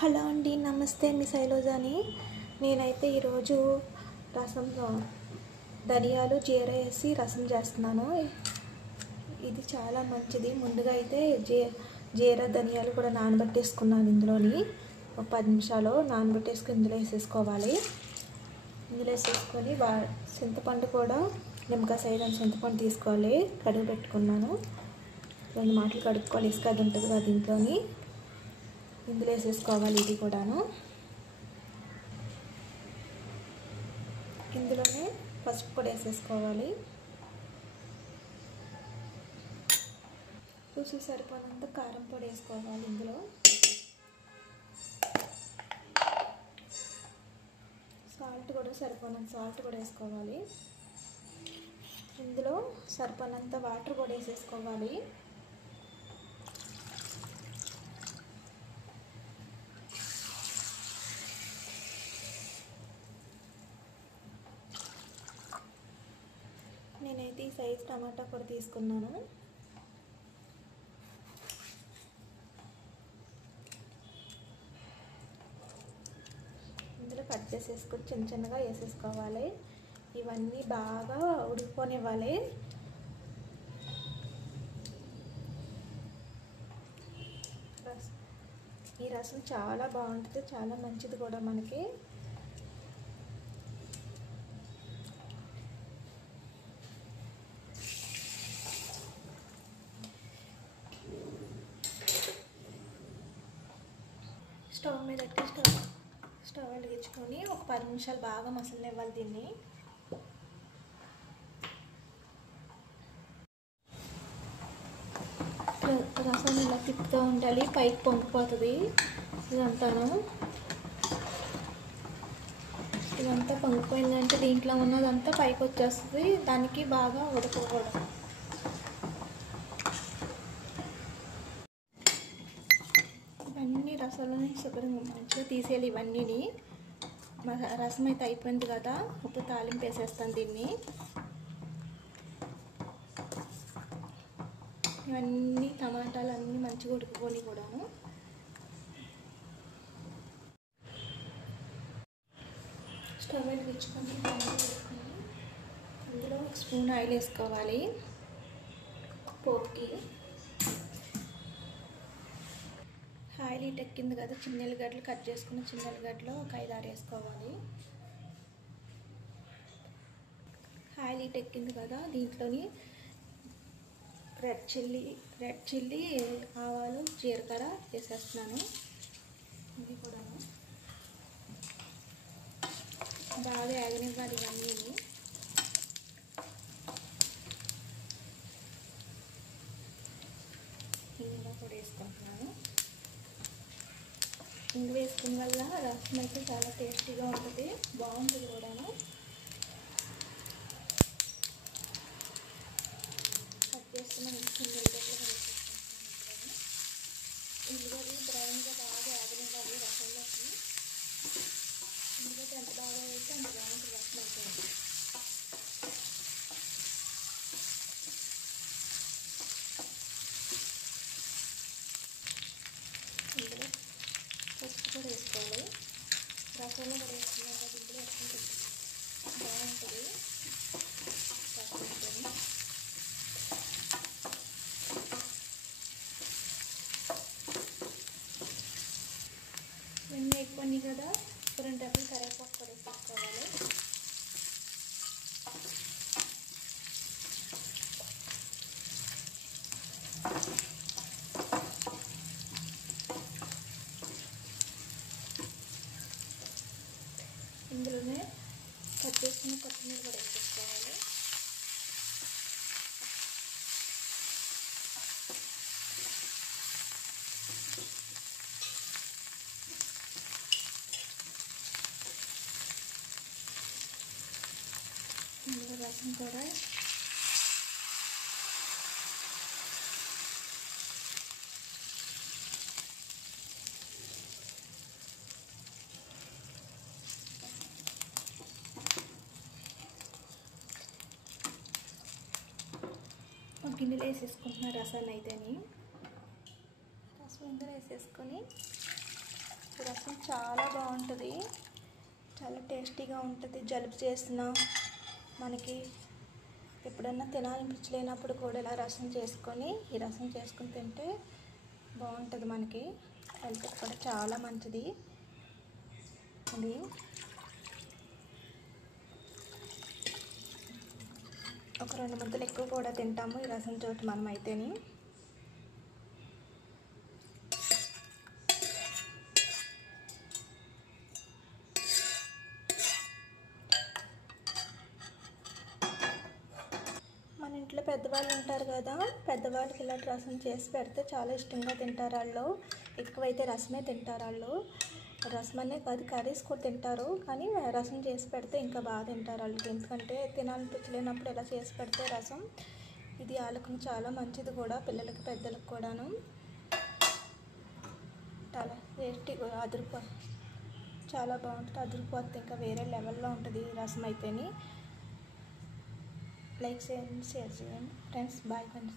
Hello అండి, నమస్తే. మీ శైలజాని. నేనైతే ఈరోజు రసంలో ధనియాలు జీర వేసి రసం చేస్తున్నాను. ఇది చాలా మంచిది. ముందుగా అయితే జీర ధనియాలు కూడా నానబెట్టేసుకున్నాను. ఇందులోని ఒక 10 నిమిషాలు నానబెట్టేసుకుని ఇందులో వేసేసుకోవాలి. ఇందులో వేసేసుకొని చింతపండు కూడా నిమ్మకాయ సైజు చింతపండు తీసుకోవాలి. కడుగు పెట్టుకున్నాను. 2 మాటలు కడుక్కోవాలి. ఇసుక అది ఉంటుంది కదా, దీంట్లోని ఇందులో వేసేసుకోవాలి. ఇది కూడాను ఇందులోనే పసుపు కూడా వేసేసుకోవాలి. రుచి సరిపోయినంత కారం పొడి వేసుకోవాలి. ఇందులో సాల్ట్ కూడా సరిపోయినంత సాల్ట్ కూడా వేసుకోవాలి. ఇందులో సరిపోయినంత వాటర్ కూడా వేసేసుకోవాలి. నేనైతే ఈ సైజు టమాటా కూడా తీసుకున్నాను. ఇందులో కట్ చేసేసుకొని చిన్న చిన్నగా వేసేసుకోవాలి. ఇవన్నీ బాగా ఉడికిపోనివ్వాలి. ఈ రసం చాలా బాగుంటుంది, చాలా మంచిది కూడా మనకి. స్టవ్ మీద పెట్టి స్టవ్ వెలిగించుకొని ఒక 10 నిమిషాలు బాగా మసలనివ్వాలి. దీన్ని రసం ఇలా తిప్పుతూ ఉండాలి, పైకి పొంగిపోతుంది. ఇదంతా పొంగిపోయిందంటే దీంట్లో ఉన్నదంతా పైకి వచ్చేస్తుంది. దానికి బాగా ఉడకకూడదు. ఇవన్నీ రసాలని శుభ్రంగా మంచిగా తీసేయాలి. ఇవన్నీని రసం అయితే అయిపోయింది కదా, ఇప్పుడు తాలింపు వేసేస్తాను. దీన్ని ఇవన్నీ టమాటాలు అన్నీ మంచిగా ఉడికిపోయి కూడాను. స్టవ్ వెలిగించుకొని అందులో 1 స్పూన్ ఆయిల్ వేసుకోవాలి. పోపుకి ఆయిల్ హీట్ ఎక్కింది కదా, చిన్న ఎల్లిగడ్డలు కట్ చేసుకున్న చిన్న ఎల్లిగడ్డలు ఒక 5-6 వేసుకోవాలి. ఆయిల్ హీట్ ఎక్కింది కదా, దీంట్లోని రెడ్ చిల్లీ ఆవాలు జీలకర్ర వేసేస్తున్నాను. ఇది కూడా బాగా యాగనివ్వాలి. ఇవన్నీ ఇందులో కూడా వేసుకుంటున్నాను. ఇంగు వేసుకున్న వల్ల రసం అయితే చాలా టేస్టీగా ఉంటుంది, బాగుంటుంది కూడాను. కట్ చేసుకున్న చిన్న ఉల్లిగడ్డలు వేసేసుకుంటున్నాను. ఉల్లిగడ్డలు బ్రౌన్గా బాగా యాగనివ్వాలి రసంలోకి. ఉల్లిగడ్డ ఎంత బాగా అయితే అంత బాగుంటుంది రసం అయితే. ఇందులో పసుపు కూడా వేసుకోవాలి. రసంలో కూడా వేసుకున్నాక ఇందులో వేసుకుంటే బాగుంటుంది రసం. ఇవన్నీ ఎక్కువని కదా, 2 డబ్బులు కరివేపాకు కూడా వేసుకోవాలి. ఇందులోనే కట్ చేసుకున్న కొత్తిమీర కూడా వేసేసుకోవాలి. ఇందులో రసం కూడా ఒక గిన్నెలో వేసేసుకుంటున్న రసాన్ని అయితేని రసం ఇందులో వేసేసుకొని ఈ రసం చాలా బాగుంటుంది, చాలా టేస్టీగా ఉంటుంది. జలుబు చేసిన మనకి ఎప్పుడన్నా తినాలనిపించలేనప్పుడు కూడా ఇలా రసం చేసుకొని ఈ రసం చేసుకొని తింటే బాగుంటుంది. మనకి హెల్త్కి కూడా చాలా మంచిది. ఇది ఒక 2 ముద్దలు ఎక్కువ కూడా తింటాము ఈ రసం తోటి మనం అయితేని. మన ఇంట్లో పెద్దవాళ్ళు ఉంటారు కదా, పెద్దవాళ్ళకి ఇలాంటి రసం చేసి పెడితే చాలా ఇష్టంగా తింటారు. వాళ్ళు ఎక్కువైతే రసమే తింటారు. వాళ్ళు రసం అనే కాదు, కర్రీస్ కూడా తింటారు, కానీ రసం చేసి పెడితే ఇంకా బాగా తింటారు వాళ్ళకి. ఎందుకంటే తినాలనిపించలేనప్పుడు ఇలా చేసి పెడితే రసం, ఇది వాళ్ళకు చాలా మంచిది కూడా, పిల్లలకి పెద్దలకు కూడాను. చాలా టేస్టీ, చాలా బాగుంటుంది, అదిరిపోతుంది. ఇంకా వేరే లెవెల్లో ఉంటుంది ఈ రసం అయితేని. లైక్ చేయండి, షేర్ చేయండి ఫ్రెండ్స్. Bye friends.